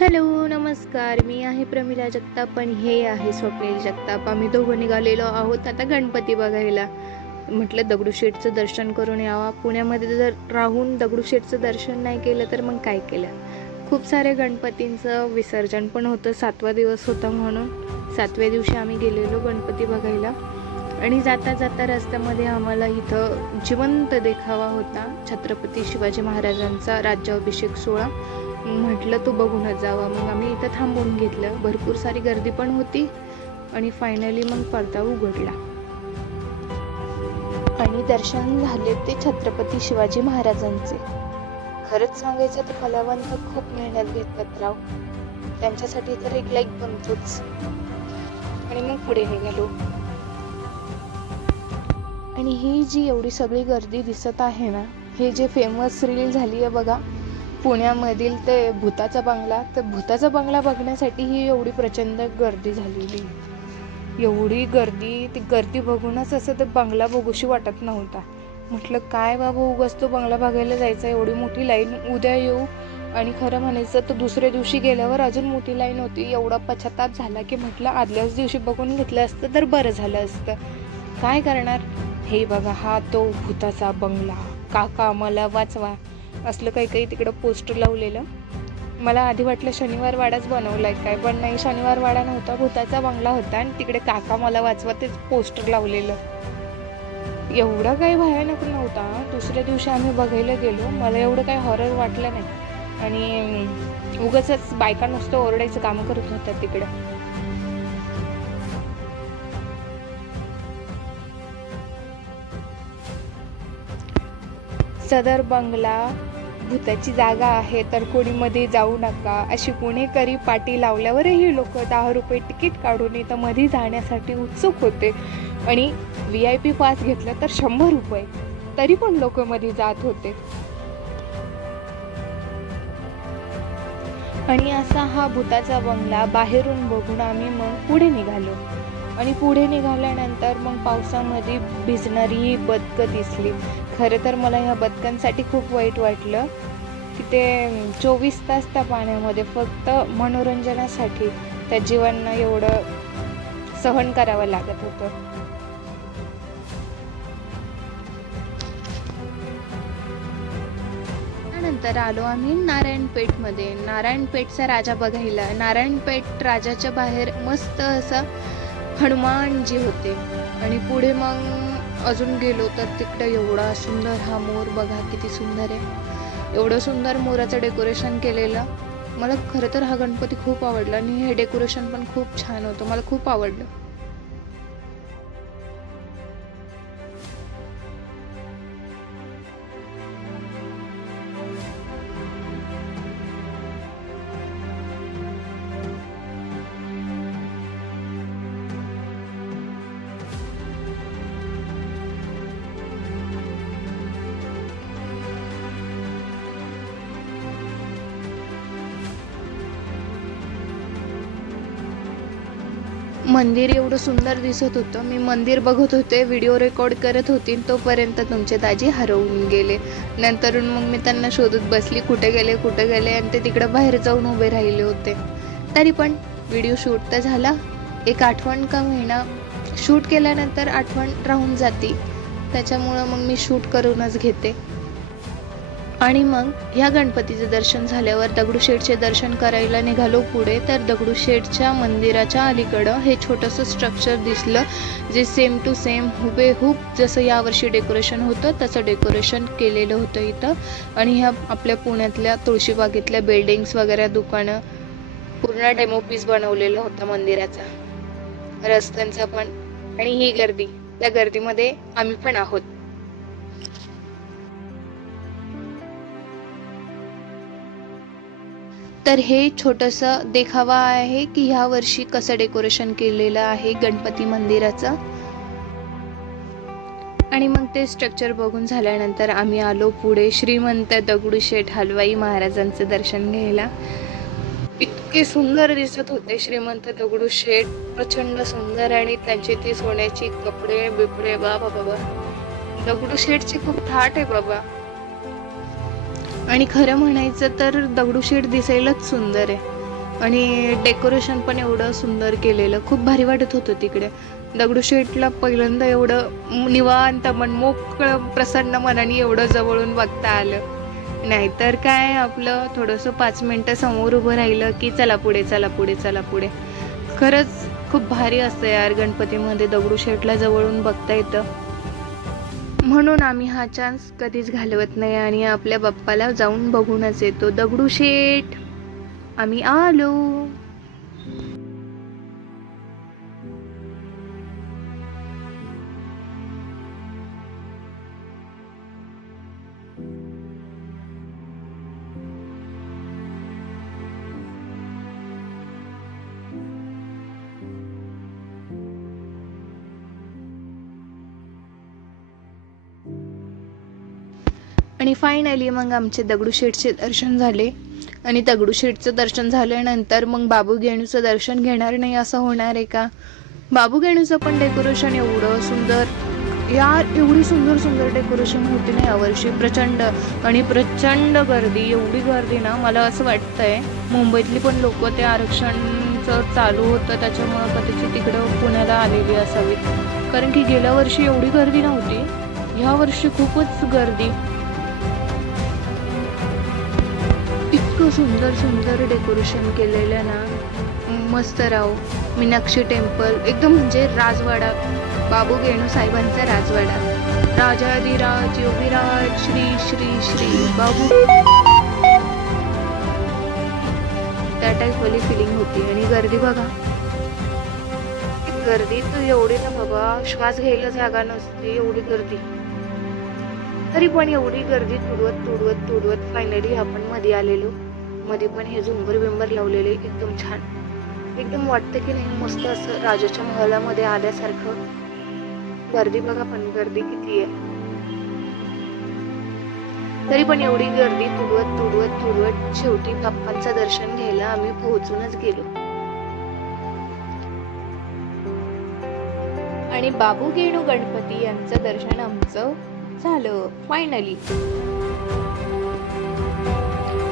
Hello नमस्कार. मी आहे प्रमिला जगताप आणि हे आहे स्वप्नील जगताप. आम्ही दोघं निघालेलो आहोत आता गणपती बघायला. म्हटलं दगडूशेठचं दर्शन करून यावा. पुण्यामध्ये जर राहून दगडूशेठचं दर्शन नाही केलं तर मग काय केलं? खूप सारे गणपतींचं विसर्जन पण होतं. सातवा दिवस होता म्हणून सातव्या दिवशी आम्ही गेलेलो गणपती बघायला. आणि जाता जाता रस्त्यामध्ये आम्हाला इथं जिवंत देखावा होता. छत्रपती शिवाजी महाराजांचा राज्याभिषेक सोहळा. म्हटलं तू बघूनच जावा. मग आम्ही इथं थांबवून घेतलं. भरपूर सारी गर्दी पण होती आणि फायनली मग पडदा उघडला. आणि दर्शन झाले ते छत्रपती शिवाजी महाराजांचे. खरंच सांगायचं तर कलावंत खूप मेहनत घेतात राव. त्यांच्यासाठी तर एक लाईक बनतोच. आणि मग पुढे निघालो. आणि ही जी एवढी सगळी गर्दी दिसत आहे ना हे जे फेमस रील झाली आहे बघा पुण्यामधील ते भूताचा बंगला तर भूताचा बंगला बघण्यासाठी ही एवढी प्रचंड गर्दी झालेली. एवढी गर्दी ती गर्दी बघूनच असं तर बंगला बघूशी वाटत नव्हता. म्हटलं काय बाबा उगाच तो बंगला बघायला जायचा? एवढी मोठी लाईन उद्या येऊ आणि खरं म्हणायचं तर दुसऱ्या दिवशी गेल्यावर अजून मोठी लाईन होती. एवढा पश्चाताप झाला की म्हटलं आदल्याच दिवशी बघून घेतलं असतं तर बरं झालं असतं. काय करणार? हे बघा हा तो भूताचा बंगला. काका मला वाचवा. असलं काही काही तिकडं पोस्टर लावलेलं. मला आधी वाटलं शनिवार वाडाच बनवलाय काय पण नाही शनिवार वाडा नव्हता भूताचा बंगला होता आणि तिकडे काका मला वाचवा तेच पोस्टर लावलेलं. एवढा काही भयानक नव्हता. दुसऱ्या दिवशी आम्ही बघायला गेलो. मला एवढं काही हॉरर वाटलं नाही. आणि उगाचच बायका नुसतं ओरडायचं काम करत होत्या तिकडे. सदर बंगला भूताची जागा आहे तर कोणी मध्ये जाऊ नका. अशी पुणेकरी पाटी लावल्यावरही लोक दहा रुपये तिकीट काढून इथं मध्ये जाण्यासाठी उत्सुक होते. आणि व्ही आय पी पास घेतलं तर शंभर रुपये. तरी पण लोक मध्ये जात होते. आणि असा हा भूताचा बंगला बाहेरून बघून आम्ही मग पुढे निघालो. आणि पुढे निघाल्यानंतर मग पावसामध्ये भिजणारी ही बदकं दिसली. खरं तर मला ह्या बदकांसाठी खूप वाईट वाटलं की ते चोवीस तास त्या पाण्यामध्ये फक्त मनोरंजनासाठी त्या जीवांना एवढं सहन करावं लागत होतं. त्यानंतर आलो आम्ही नारायणपेठमध्ये. नारायणपेठचा राजा बघायला. नारायणपेठ राजाच्या बाहेर मस्त असं हनुमानजी होते. आणि पुढे मग अजून गेलो तर तिकडं एवढा सुंदर हा मोर बघा किती सुंदर आहे. एवढं सुंदर मोराचं डेकोरेशन केलेलं. मला खरं तर हा गणपती खूप आवडला आणि हे डेकोरेशन पण खूप छान होतं. मला खूप आवडलं. मंदिर एवढं सुंदर दिसत होतं. मी मंदिर बघत होते व्हिडिओ रेकॉर्ड करत होती तोपर्यंत तुमचे दाजी हरवून गेले. नंतरून मग मी त्यांना शोधत बसली कुठे गेले कुठे गेले आणि ते तिकडं बाहेर जाऊन उभे राहिले होते. तरी पण व्हिडिओ शूट तर झाला. एक आठवण का महिना शूट केल्यानंतर आठवण राहून जाते. त्याच्यामुळं मग मी शूट करूनच घेते. आणि मग ह्या गणपतीचं दर्शन झाल्यावर दगडूशेठचे दर्शन करायला निघालो पुढे. तर दगडूशेठच्या मंदिराच्या अलीकडं हे छोटंसं स्ट्रक्चर दिसलं जे सेम टू सेम हुबेहूब जसं यावर्षी डेकोरेशन होतं तसं डेकोरेशन केलेलं होतं इथं. आणि ह्या आपल्या पुण्यातल्या तुळशीबागेतल्या बिल्डिंग्स वगैरे दुकानं पूर्ण डेमो पीस बनवलेलं होतं मंदिराचा. रस्त्यांचा पण. आणि ही गर्दी. त्या गर्दीमध्ये आम्ही पण आहोत. तर हे छोटंसं देखावा आहे की ह्या वर्षी कसं डेकोरेशन केलेलं आहे गणपती मंदिराचं. आणि मग ते स्ट्रक्चर बघून झाल्यानंतर आम्ही आलो पुढे श्रीमंत दगडूशेठ हलवाई महाराजांचं दर्शन घ्यायला. इतके सुंदर दिसत होते श्रीमंत दगडूशेठ प्रचंड सुंदर आणि त्यांची ती सोन्याची कपडे बिपडे बाबा. बाबा दगडूशेठची खूप थाट आहे बाबा. आणि खरं म्हणायचं तर दगडूशेठ दिसायलाच सुंदर आहे. आणि डेकोरेशन पण एवढं सुंदर केलेलं. खूप भारी वाटत होतं तिकडे. दगडूशेठला पहिल्यांदा एवढं निवांत मन मोकळं प्रसन्न मनाने एवढं जवळून बघता आलं. नाहीतर काय आपलं थोडंसं पाच मिनटं समोर उभं राहिलं की चला पुढे चला पुढे चला पुढे. खरंच खूप भारी असतं यार गणपतीमध्ये दगडूशेठला जवळून बघता येतं. म्हणून आम्ही हा चान्स कधीच घालवत नाही आणि आपल्या बाप्पाला जाऊन बघूनच येतो. दगडूशेठ आम्ही आलो. आणि फायनली मग आमचे दगडूशेठचे दर्शन झाले. आणि दगडूशेठचं दर्शन झाल्यानंतर मग बाबू गेणूचं दर्शन घेणार नाही असं होणार आहे का? बाबू गेणूचं पण डेकोरेशन एवढं सुंदर यार एवढी सुंदर सुंदर डेकोरेशन होती ना यावर्षी प्रचंड आणि प्रचंड गर्दी एवढी गर्दी ना मला असं वाटतंय. मुंबईतली पण लोक ते आरक्षणचं चालू होतं त्याच्यामुळं कदाचित तिकडं पुण्याला आलेली असावीत कारण की गेल्या वर्षी एवढी गर्दी नव्हती. ह्या वर्षी खूपच गर्दी. इतकं सुंदर सुंदर डेकोरेशन केलेलं ना. मस्त राव. मीनाक्षी टेम्पल एकदम म्हणजे राजवाडा. बाबू गेणू साहेबांचा राजवाडा. राजाधिराज योगीराज श्री श्री श्री बाबू. त्या टाईपवाली फिलिंग होती. आणि गर्दी बघा. गर्दी तर एवढी ना बाबा श्वास घ्यायला जागा नसते एवढी गर्दी. तरी पण एवढी गर्दी तुडवत तुडवत तुडवत फायनली आपण मध्ये आलेलो. मध्ये पण हे झुंबर बिंबर लावलेले एकदम छान. एकदम वाटतं की नाही मस्त असं राजाच्या महलामध्ये आल्यासारखं. गर्दी बघा पण गर्दी किती आहे. तरी पण एवढी गर्दी तुडवत तुडवत तुडवत शेवटी बाप्पांचं दर्शन घ्यायला आम्ही पोहोचूनच गेलो. आणि बाबू गेणू गणपती यांचं दर्शन आमचं झालं फायनली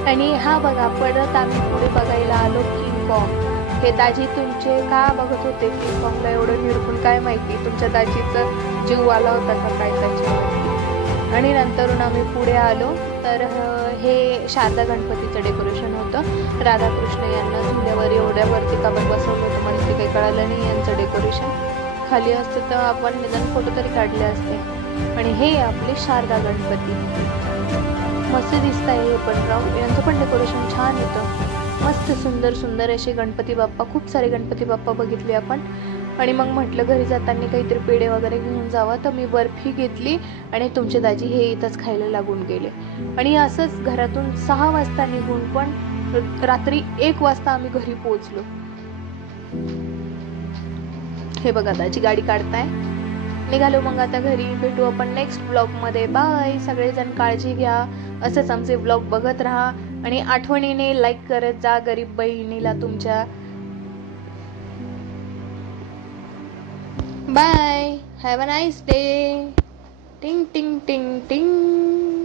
आणि हा बघा परत आम्ही पुढे बघायला आलो किंग कॉंग हे दाजी तुमचे का बघत होते किंग कॉंगला एवढं निरखून काय माहिती? तुमच्या दाजीचं जीव आला होता का काय त्याच्यावरती? आणि नंतरून आम्ही पुढे आलो. तर हे शारदा गणपतीचं डेकोरेशन होतं. राधाकृष्ण यांना झुल्यावर एवढ्यावरती का पण बसवलं होतं म्हणजे ते काही कळालं नाही यांचं डेकोरेशन खाली असतं तर आपण निदान फोटो तरी काढले असते. आणि हे आपले शारदा गणपती. मस्त दिसत आहे हे पण राव. यांचं पण डेकोरेशन छान येतं मस्त सुंदर सुंदर असे गणपती बाप्पा. खूप सारे गणपती बाप्पा बघितले आपण. आणि मग म्हटलं घरी जाताना काहीतरी पेढे वगैरे घेऊन जावं. तर मी बर्फी घेतली आणि तुमचे दाजी हे इथंच खायला लागून गेले. आणि असंच घरातून सहा वाजता निघून पण रात्री एक वाजता आम्ही घरी पोहोचलो. हे बघा दाजी गाडी काढताय. निघालो मग आता घरी भेटू आपण नेक्स्ट ब्लॉगमध्ये बाय सगळेजण काळजी घ्या. असंच आमचे ब्लॉग बघत राहा. आणि आठवणीने लाईक करत जा गरीब बहिणीला तुमच्या. Bye have a nice day टिंग टिंग टिंग टिंग